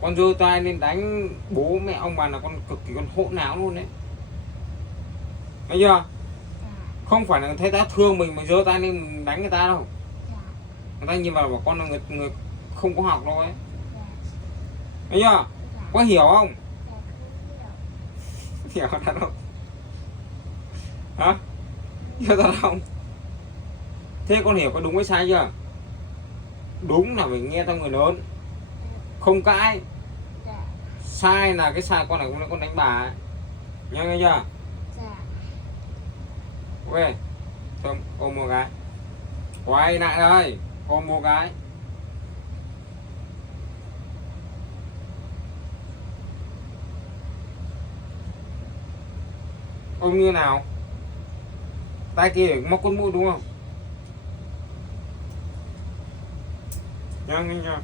Con giơ tay lên đánh bố mẹ ông bà là con cực kỳ con hỗn láo luôn đấy. Thấy chưa? Dạ. Không phải là thấy ta thương mình mà giơ tay lên mình đánh người ta đâu. Dạ. Người ta nhìn vào bảo con là người không có học đâu ấy. Dạ. Thấy chưa? Dạ. Có hiểu không? Dạ không hiểu. Hiểu thật không? Hả? Hiểu thật không? Thế con hiểu có đúng hay sai chưa? Đúng là phải nghe theo người lớn, không cãi. Dạ. Sai là cái sai con này con đánh bà ấy. Nghe chưa? Dạ. Ok. Xong ôm một cái. Quay lại đây. Ôm một cái. Ôm như nào? Tay kia để móc con mũi đúng không? Nghe chưa?